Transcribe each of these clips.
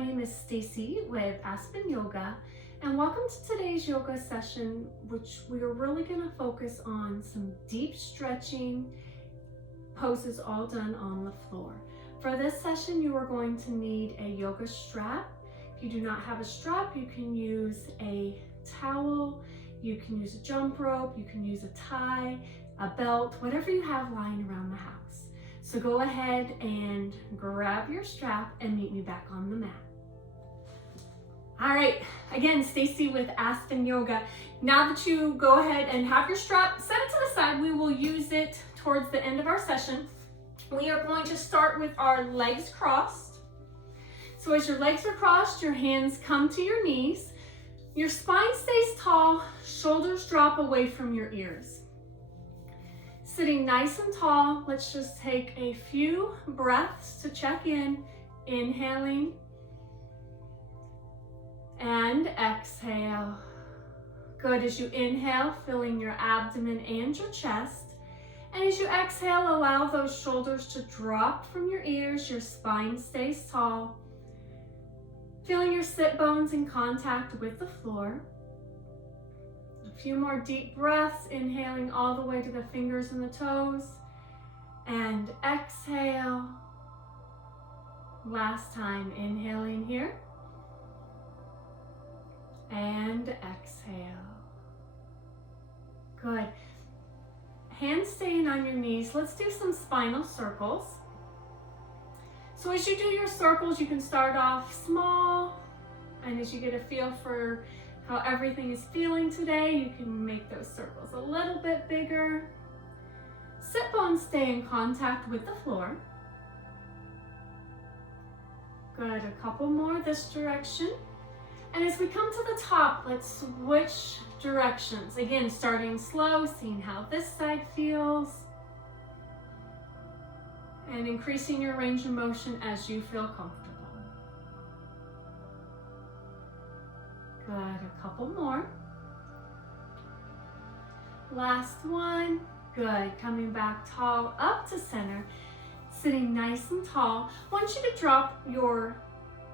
name is Stacie with Aspen Yoga, and welcome to today's yoga session, which we are really going to focus on some deep stretching poses all done on the floor. For this session, you are going to need a yoga strap. If you do not have a strap, you can use a towel, you can use a jump rope, you can use a tie, a belt, whatever you have lying around the house. So go ahead and grab your strap and meet me back on the mat. All right, again, Stacie with Aspen Yoga. Now that you go ahead and have your strap, set it to the side. We will use it towards the end of our session. We are going to start with our legs crossed. So as your legs are crossed, your hands come to your knees. Your spine stays tall, shoulders drop away from your ears. Sitting nice and tall, let's just take a few breaths to check in. Inhaling and exhale. Good. As you inhale, filling your abdomen and your chest. And as you exhale, allow those shoulders to drop from your ears. Your spine stays tall. Feeling your sit bones in contact with the floor. A few more deep breaths, inhaling all the way to the fingers and the toes. And exhale. Last time, inhaling here. And exhale. Good. Hands staying on your knees. Let's do some spinal circles. So as you do your circles, you can start off small. And as you get a feel for how everything is feeling today, you can make those circles a little bit bigger. Sit bones stay in contact with the floor. Good, a couple more this direction. And as we come to the top, let's switch directions. Again, starting slow, seeing how this side feels. And increasing your range of motion as you feel comfortable. Good, a couple more. Last one. Good, coming back tall up to center. Sitting nice and tall. I want you to drop your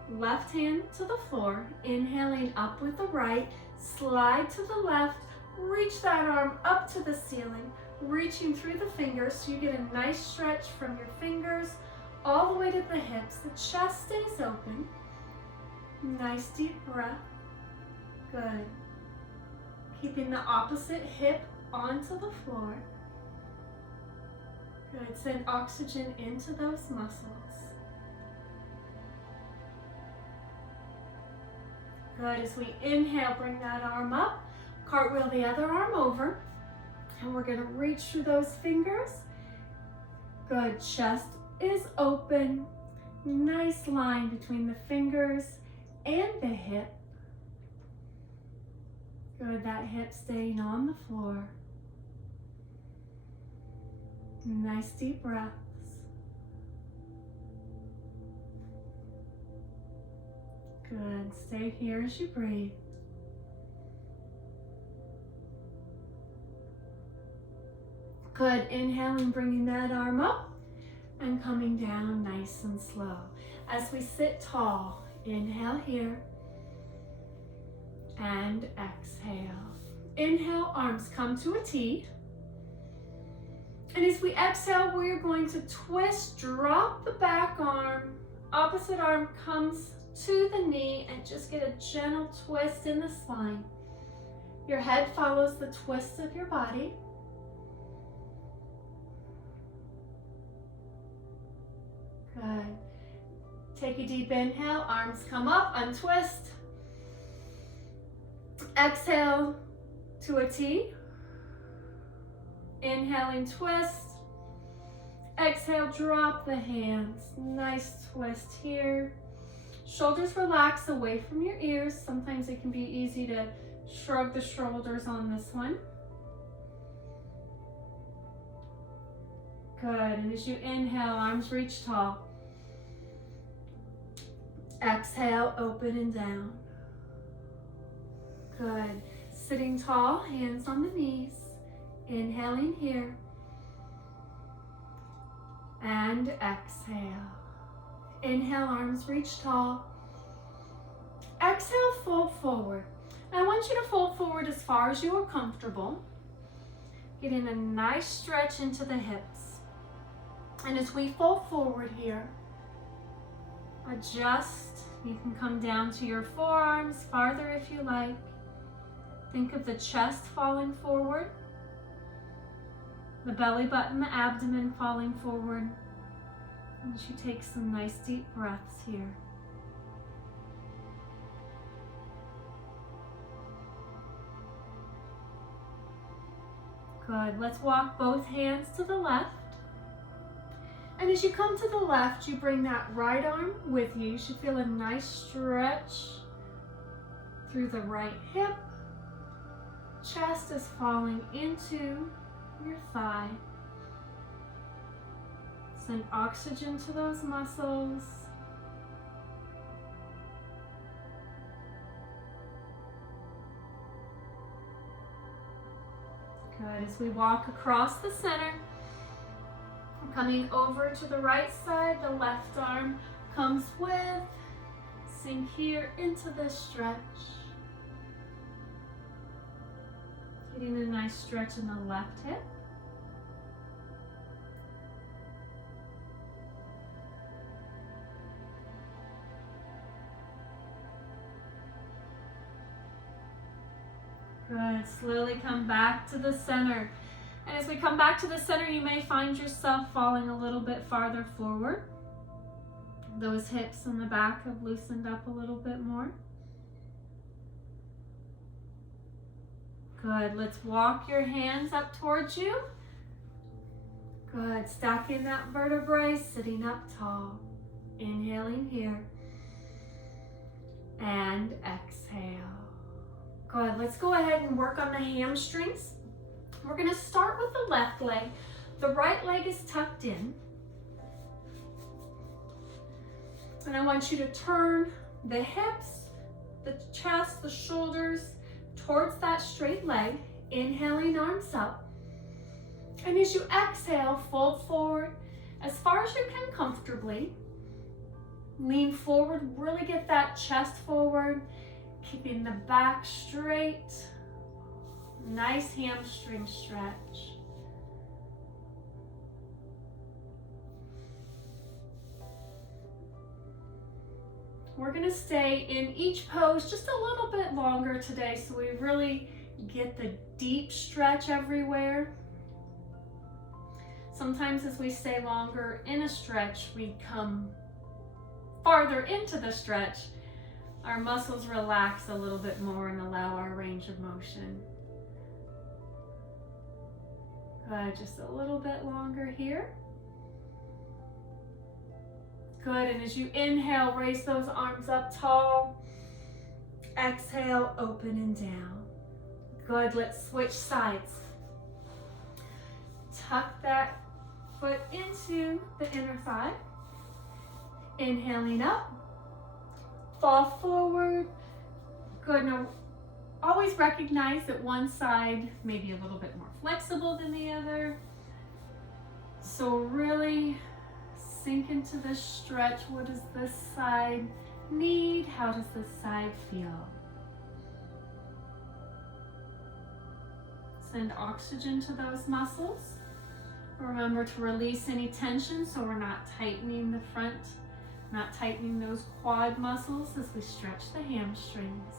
left hand to the floor. Inhaling up with the right. Slide to the left. Reach that arm up to the ceiling. Reaching through the fingers so you get a nice stretch from your fingers all the way to the hips. The chest stays open. Nice deep breath. Good. Keeping the opposite hip onto the floor. Good. Send oxygen into those muscles. Good. As we inhale, bring that arm up. Cartwheel the other arm over. And we're going to reach through those fingers. Good. Chest is open. Nice line between the fingers and the hip. Good. That hip staying on the floor. Nice deep breaths. Good. Stay here as you breathe. Good. Inhaling, bringing that arm up and coming down nice and slow. As we sit tall, inhale here and exhale. Inhale, arms come to a T. And as we exhale, we're going to twist, drop the back arm. Opposite arm comes to the knee and just get a gentle twist in the spine. Your head follows the twist of your body. Good. Take a deep inhale, arms come up, untwist. Exhale to a T. Inhaling, twist. Exhale, drop the hands. Nice twist here. Shoulders relax away from your ears. Sometimes it can be easy to shrug the shoulders on this one. Good. And as you inhale, arms reach tall. Exhale, open and down. Good. Sitting tall, hands on the knees. Inhaling here. And exhale. Inhale, arms reach tall. Exhale, fold forward. I want you to fold forward as far as you are comfortable. Getting a nice stretch into the hips. And as we fold forward here, adjust. You can come down to your forearms farther if you like. Think of the chest falling forward, the belly button, the abdomen falling forward. And you take some nice deep breaths here. Good. Let's walk both hands to the left. And as you come to the left, you bring that right arm with you. You should feel a nice stretch through the right hip. Chest is falling into your thigh. Send oxygen to those muscles. Good. As we walk across the center, coming over to the right side, the left arm comes with. Sink here into this stretch. Getting a nice stretch in the left hip. Good. Slowly come back to the center. And as we come back to the center, you may find yourself falling a little bit farther forward. Those hips in the back have loosened up a little bit more. Good. Let's walk your hands up towards you. Good. Stacking that vertebrae, sitting up tall. Inhaling here. And exhale. Good. Let's go ahead and work on the hamstrings. We're going to start with the left leg. The right leg is tucked in. And I want you to turn the hips, the chest, the shoulders towards that straight leg. Inhaling, arms up. And as you exhale, fold forward as far as you can comfortably. Lean forward, really get that chest forward. Keeping the back straight. Nice hamstring stretch. We're going to stay in each pose just a little bit longer today so we really get the deep stretch everywhere. Sometimes as we stay longer in a stretch, we come farther into the stretch. Our muscles relax a little bit more and allow our range of motion. Good, just a little bit longer here. Good, and as you inhale, raise those arms up tall. Exhale, open and down. Good, let's switch sides. Tuck that foot into the inner thigh. Inhaling up. Fall forward. Good. Now, always recognize that one side may be a little bit more flexible than the other. So really sink into this stretch. What does this side need? How does this side feel? Send oxygen to those muscles. Remember to release any tension so we're not tightening the front. Not tightening those quad muscles as we stretch the hamstrings.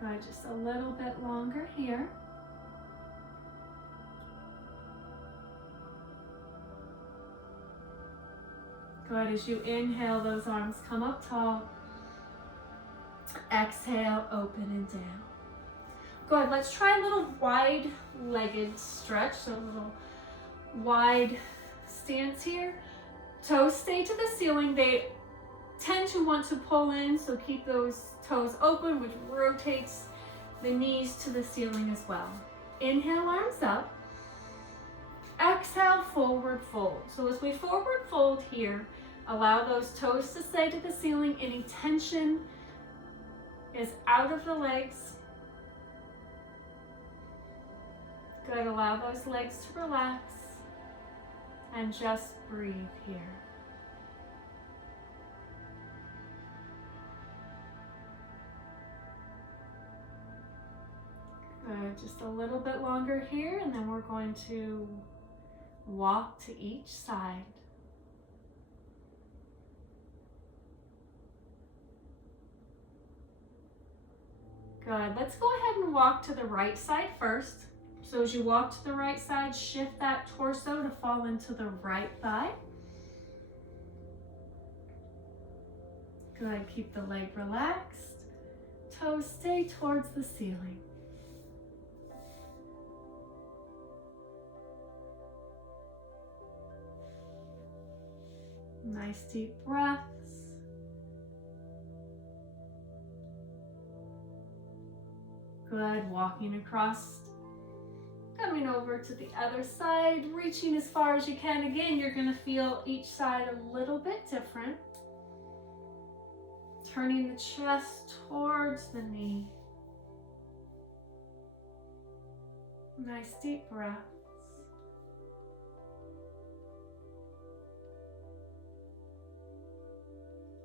Good, just a little bit longer here. Good, as you inhale, those arms come up tall. Exhale, open and down. Good, let's try a little wide-legged stretch, so a little wide stance here. Toes stay to the ceiling. They tend to want to pull in, so keep those toes open, which rotates the knees to the ceiling as well. Inhale, arms up. Exhale, forward fold. So as we forward fold here, allow those toes to stay to the ceiling. Any tension is out of the legs. Good, allow those legs to relax. And just breathe here. Good, just a little bit longer here, and then we're going to walk to each side. Good, let's go ahead and walk to the right side first. So as you walk to the right side, shift that torso to fall into the right thigh. Good, keep the leg relaxed. Toes stay towards the ceiling. Nice deep breaths. Good, walking across, coming over to the other side, reaching as far as you can. Again, you're going to feel each side a little bit different. Turning the chest towards the knee. Nice deep breaths.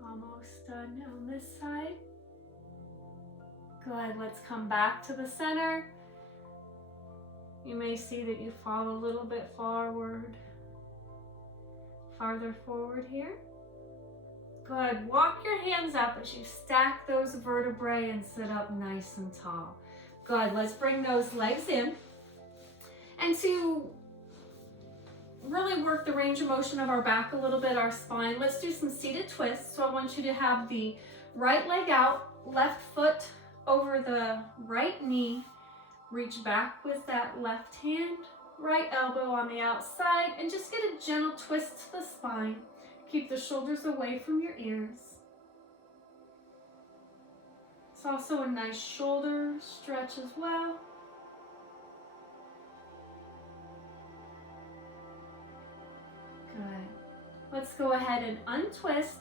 Almost done on this side. Good, let's come back to the center. You may see that you fall a little bit farther forward here. Good, walk your hands up as you stack those vertebrae and sit up nice and tall. Good, let's bring those legs in. And to really work the range of motion of our back a little bit, our spine, let's do some seated twists. So I want you to have the right leg out, left foot over the right knee, reach back with that left hand, right elbow on the outside, and just get a gentle twist to the spine. Keep the shoulders away from your ears. It's also a nice shoulder stretch as well. Good. Let's go ahead and untwist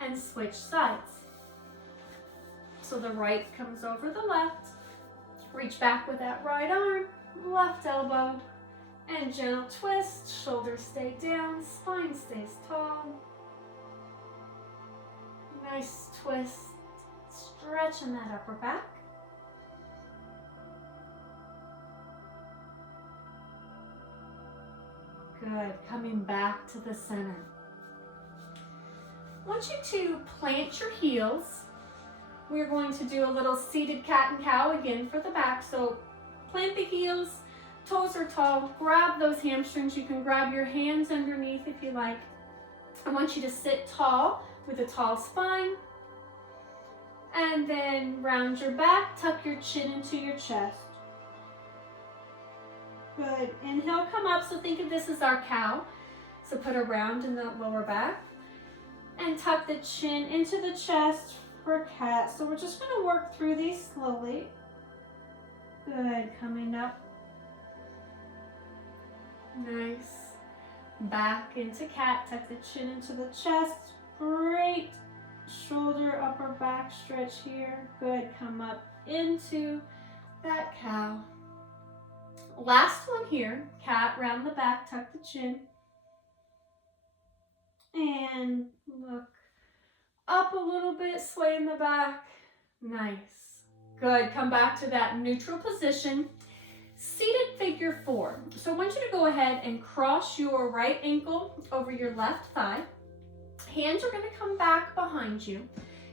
and switch sides. So the right comes over the left. Reach back with that right arm, left elbow, and gentle twist. Shoulders stay down, spine stays tall. Nice twist, stretch in that upper back. Good, coming back to the center. I want you to plant your heels. We're going to do a little seated cat and cow again for the back. So plant the heels, toes are tall, grab those hamstrings. You can grab your hands underneath if you like. I want you to sit tall with a tall spine. And then round your back, tuck your chin into your chest. Good. Inhale, come up. So think of this as our cow. So put a round in the lower back. And tuck the chin into the chest for cat. So we're just going to work through these slowly. Good. Coming up. Nice. Back into cat. Tuck the chin into the chest. Great. Shoulder, upper back stretch here. Good. Come up into that cow. Last one here. Cat, round the back, tuck the chin. And look up a little bit, sway in the back. Nice. Good. Come back to that neutral position. Seated figure four. So I want you to go ahead and cross your right ankle over your left thigh. Hands are going to come back behind you.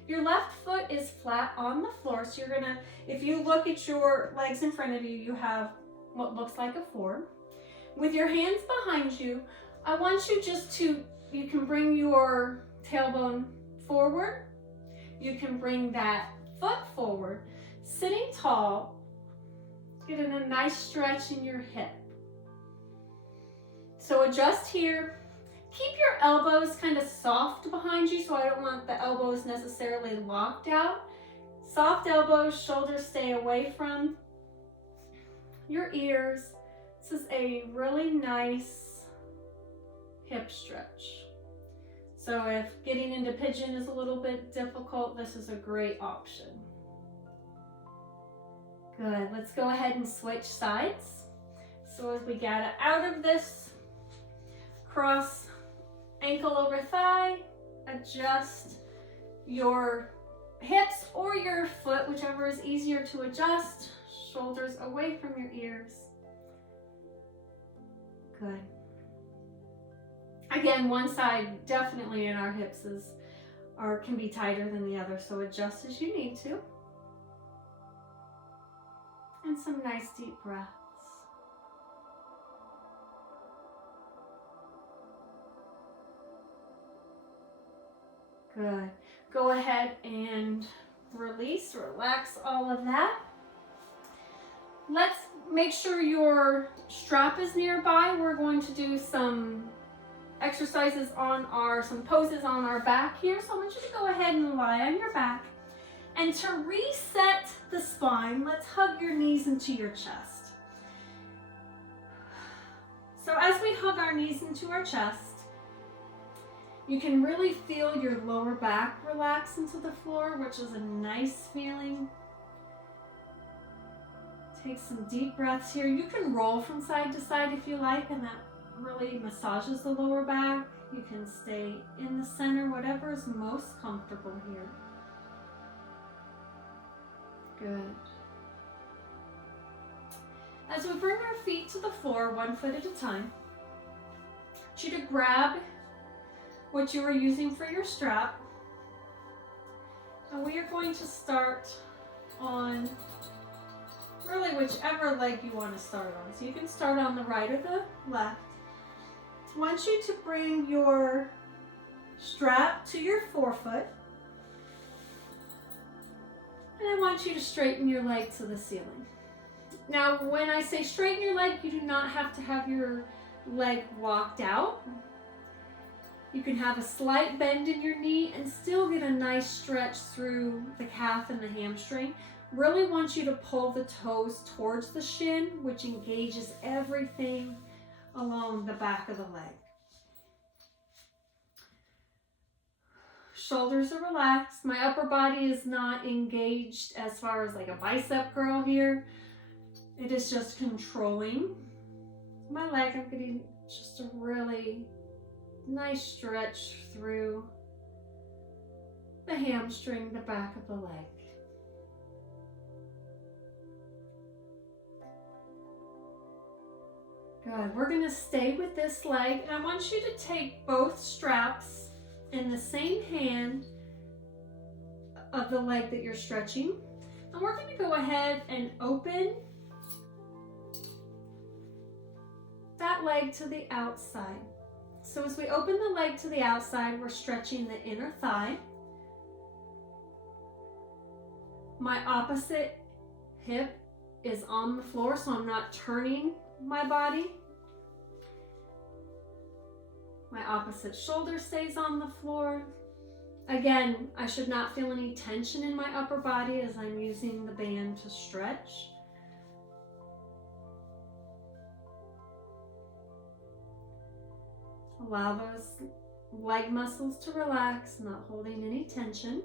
Your left foot is flat on the floor. So you're going to, if you look at your legs in front of you, you have what looks like a four. With your hands behind you, I want you just to, you can bring your tailbone forward. You can bring that foot forward. Sitting tall, getting a nice stretch in your hip. So adjust here. Keep your elbows kind of soft behind you, so I don't want the elbows necessarily locked out. Soft elbows, shoulders stay away from your ears. This is a really nice hip stretch. So if getting into pigeon is a little bit difficult, this is a great option. Good, let's go ahead and switch sides. So as we get out of this across ankle over thigh. Adjust your hips or your foot, whichever is easier to adjust. Shoulders away from your ears. Good. Again, one side definitely in our hips can be tighter than the other, so adjust as you need to. And some nice deep breaths. Good. Go ahead and release, relax all of that. Let's make sure your strap is nearby. We're going to do some exercises some poses on our back here. So I want you to go ahead and lie on your back. And to reset the spine, let's hug your knees into your chest. So as we hug our knees into our chest, you can really feel your lower back relax into the floor, which is a nice feeling. Take some deep breaths here. You can roll from side to side if you like, and that really massages the lower back. You can stay in the center, whatever is most comfortable here. Good. As we bring our feet to the floor, 1 foot at a time, I want you to grab what you are using for your strap. And we are going to start on really whichever leg you want to start on. So you can start on the right or the left. I want you to bring your strap to your forefoot. And I want you to straighten your leg to the ceiling. Now, when I say straighten your leg, you do not have to have your leg walked out. You can have a slight bend in your knee and still get a nice stretch through the calf and the hamstring. Really want you to pull the toes towards the shin, which engages everything along the back of the leg. Shoulders are relaxed. My upper body is not engaged as far as like a bicep curl here. It is just controlling my leg. I'm getting just a really nice stretch through the hamstring, the back of the leg. Good. We're going to stay with this leg, and I want you to take both straps in the same hand of the leg that you're stretching, and we're going to go ahead and open that leg to the outside. So as we open the leg to the outside, we're stretching the inner thigh. My opposite hip is on the floor, so I'm not turning my body. My opposite shoulder stays on the floor. Again, I should not feel any tension in my upper body as I'm using the band to stretch. Allow those leg muscles to relax, not holding any tension.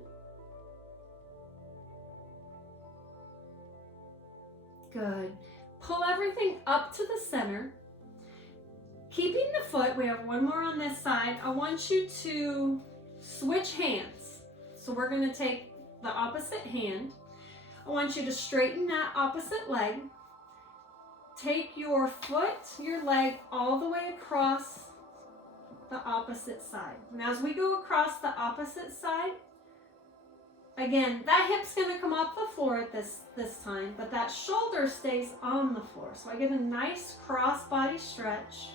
Good. Pull everything up to the center. Keeping the foot, we have one more on this side. I want you to switch hands. So we're going to take the opposite hand. I want you to straighten that opposite leg. Take your foot, your leg, all the way across the opposite side. Now as we go across the opposite side, again, that hip's going to come off the floor at this time, but that shoulder stays on the floor. So I get a nice cross body stretch.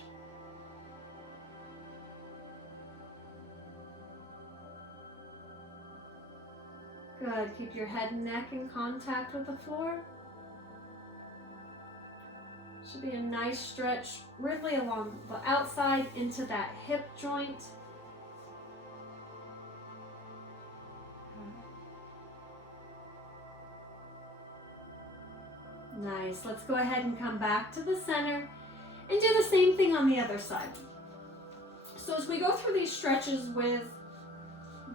Good. Keep your head and neck in contact with the floor. Should be a nice stretch really along the outside into that hip joint. Nice. Let's go ahead and come back to the center and do the same thing on the other side. So as we go through these stretches with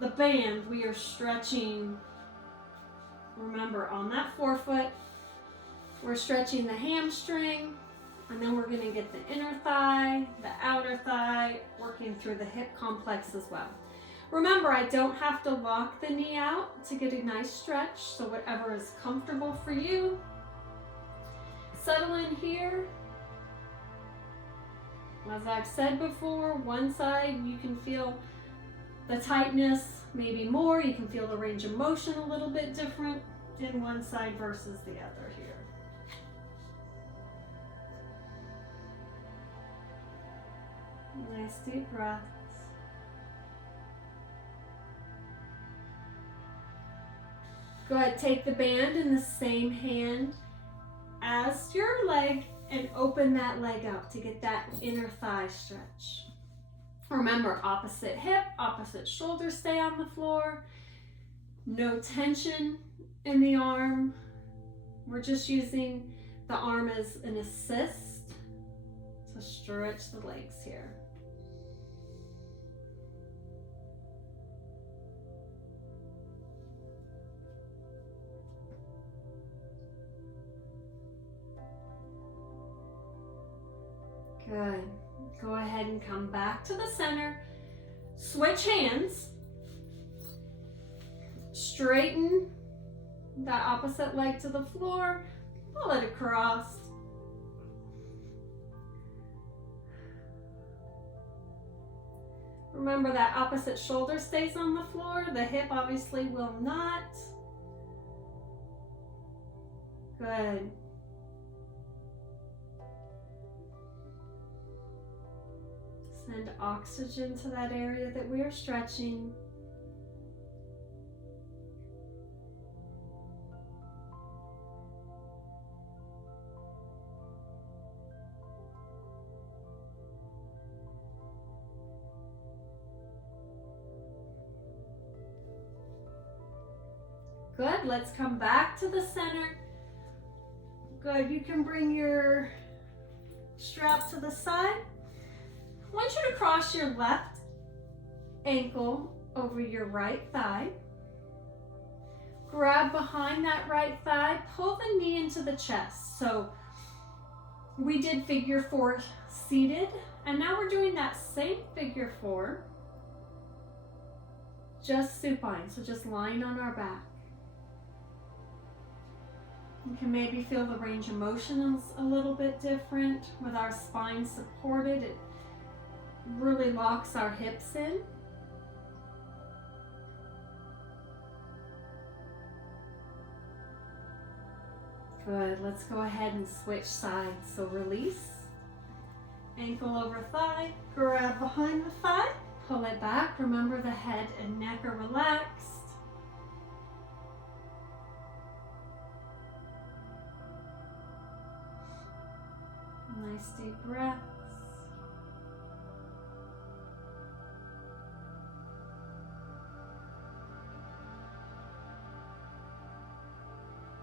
the band, we are stretching, remember, on that forefoot. We're stretching the hamstring And then we're gonna get the inner thigh, the outer thigh, working through the hip complex as well. Remember, I don't have to lock the knee out to get a nice stretch, so whatever is comfortable for you. Settle in here. As I've said before, one side you can feel the tightness maybe more, you can feel the range of motion a little bit different in one side versus the other here. Nice deep breaths. Go ahead, take the band in the same hand as your leg and open that leg up to get that inner thigh stretch. Remember, opposite hip, opposite shoulder stay on the floor. No tension in the arm. We're just using the arm as an assist to stretch the legs here. Good. Go ahead and come back to the center. Switch hands. Straighten that opposite leg to the floor. Pull it across. Remember that opposite shoulder stays on the floor. The hip obviously will not. Good. Send oxygen to that area that we are stretching. Good, let's come back to the center. Good, you can bring your strap to the side. I want you to cross your left ankle over your right thigh. Grab behind that right thigh, pull the knee into the chest. So we did figure four seated, and now we're doing that same figure four, just supine, so just lying on our back. You can maybe feel the range of motion is a little bit different. With our spine supported, it really locks our hips in. Good, let's go ahead and switch sides. So release, ankle over thigh, grab behind the thigh, pull it back. Remember the head and neck are relaxed. Nice deep breaths.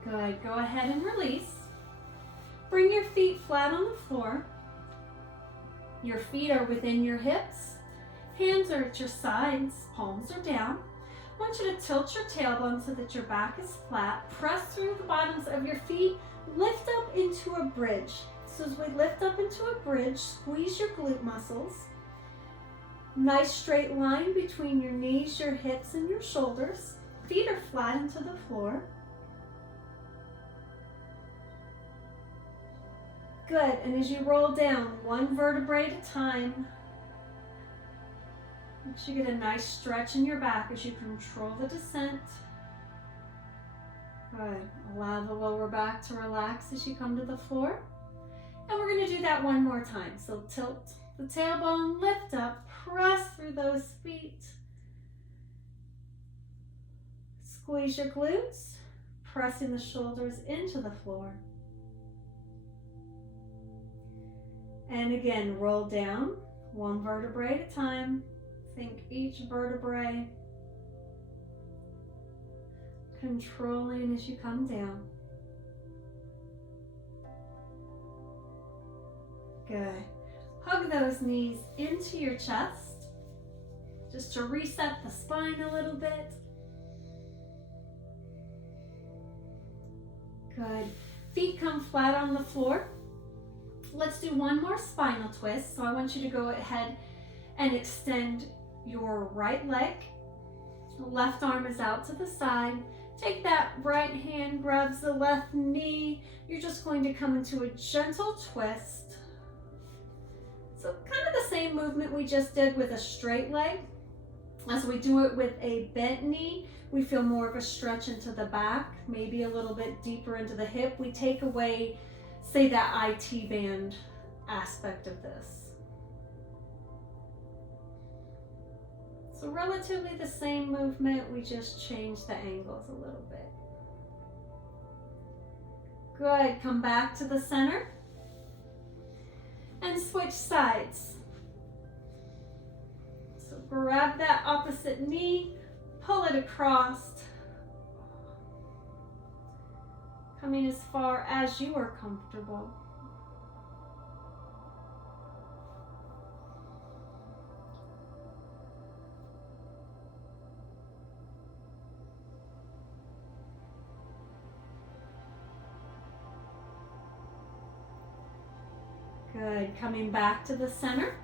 Good, go ahead and release. Bring your feet flat on the floor. Your feet are within your hips. Hands are at your sides, palms are down. I want you to tilt your tailbone so that your back is flat. Press through the bottoms of your feet. Lift up into a bridge. So as we lift up into a bridge, squeeze your glute muscles. Nice straight line between your knees, your hips, and your shoulders. Feet are flat into the floor. Good, and as you roll down, one vertebrae at a time, make sure you get a nice stretch in your back as you control the descent. Good, allow the lower back to relax as you come to the floor. And we're going to do that one more time. So tilt the tailbone, lift up, press through those feet. Squeeze your glutes, pressing the shoulders into the floor. And again, roll down, one vertebrae at a time. Think each vertebrae, controlling as you come down. Good. Hug those knees into your chest, just to reset the spine a little bit. Good. Feet come flat on the floor. Let's do one more spinal twist. So I want you to go ahead and extend your right leg. Left arm is out to the side. Take that right hand, grabs the left knee. You're just going to come into a gentle twist. So kind of the same movement we just did with a straight leg. As we do it with a bent knee, we feel more of a stretch into the back, maybe a little bit deeper into the hip. We take away, say, that IT band aspect of this. So relatively the same movement, we just change the angles a little bit. Good, come back to the center and switch sides. So grab that opposite knee, pull it across, coming as far as you are comfortable. Good, coming back to the center.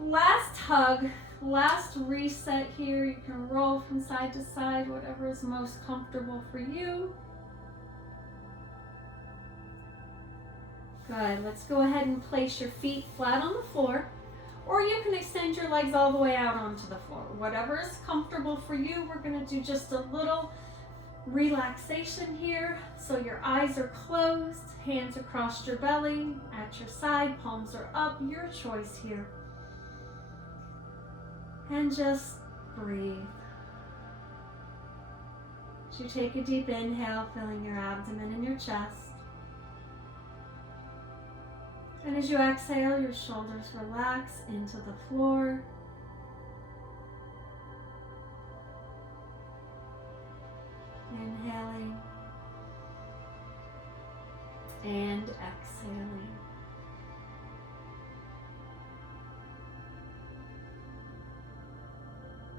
Last hug, last reset here. You can roll from side to side, whatever is most comfortable for you. Good, let's go ahead and place your feet flat on the floor, or you can extend your legs all the way out onto the floor. Whatever is comfortable for you. We're gonna do just a little relaxation here. So your eyes are closed, hands across your belly, at your side, palms are up, your choice here. And just breathe. As you take a deep inhale, filling your abdomen and your chest. And as you exhale, your shoulders relax into the floor. Inhaling and exhaling.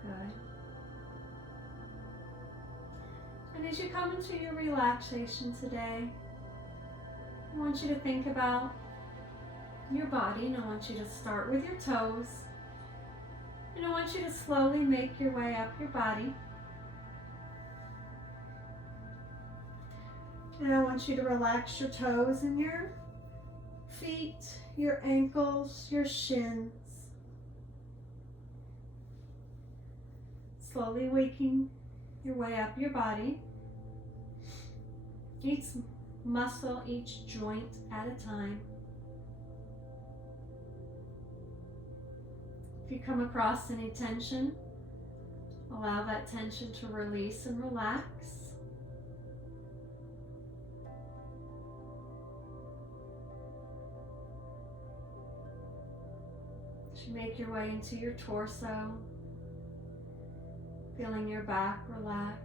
Good. And as you come into your relaxation today, I want you to think about your body, and I want you to start with your toes. And I want you to slowly make your way up your body. And I want you to relax your toes and your feet, your ankles, your shins. Slowly waking your way up your body. Each muscle, each joint at a time. If you come across any tension, allow that tension to release and relax. As you make your way into your torso, feeling your back relax.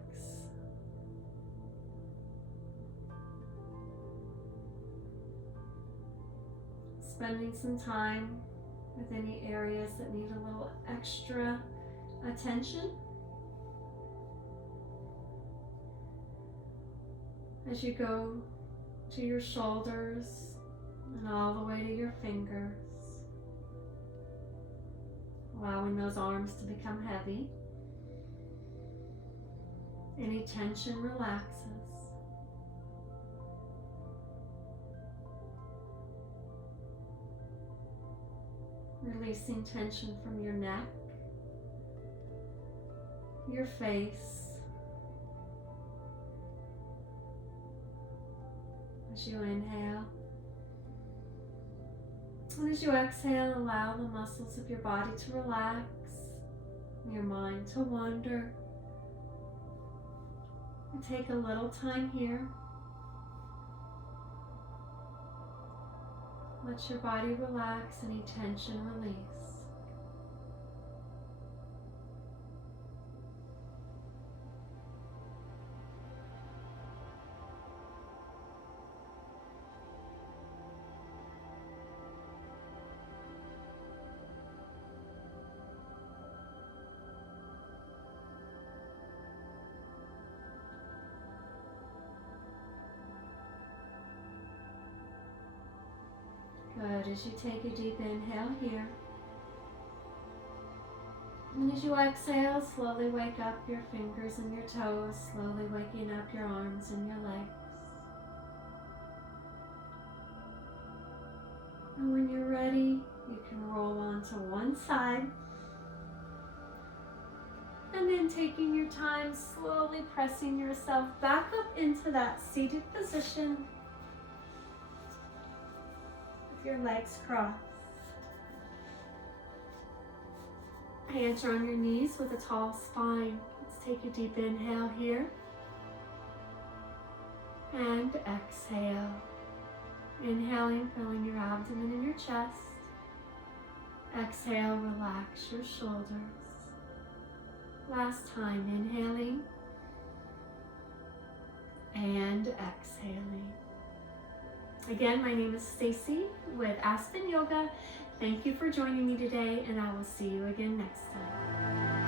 Spending some time with any areas that need a little extra attention. As you go to your shoulders and all the way to your fingers, allowing those arms to become heavy. Any tension relaxes. Releasing tension from your neck, your face. As you inhale. And as you exhale, allow the muscles of your body to relax, your mind to wander. And take a little time here. Let your body relax, any tension release. Good. As you take a deep inhale here. And as you exhale, slowly wake up your fingers and your toes, slowly waking up your arms and your legs. And when you're ready, you can roll onto one side. And then taking your time, slowly pressing yourself back up into that seated position with your legs crossed. Hands are on your knees with a tall spine. Let's take a deep inhale here. And exhale. Inhaling, filling your abdomen and your chest. Exhale, relax your shoulders. Last time, inhaling and exhaling. Again, my name is Stacie with Aspen Yoga. Thank you for joining me today, and I will see you again next time.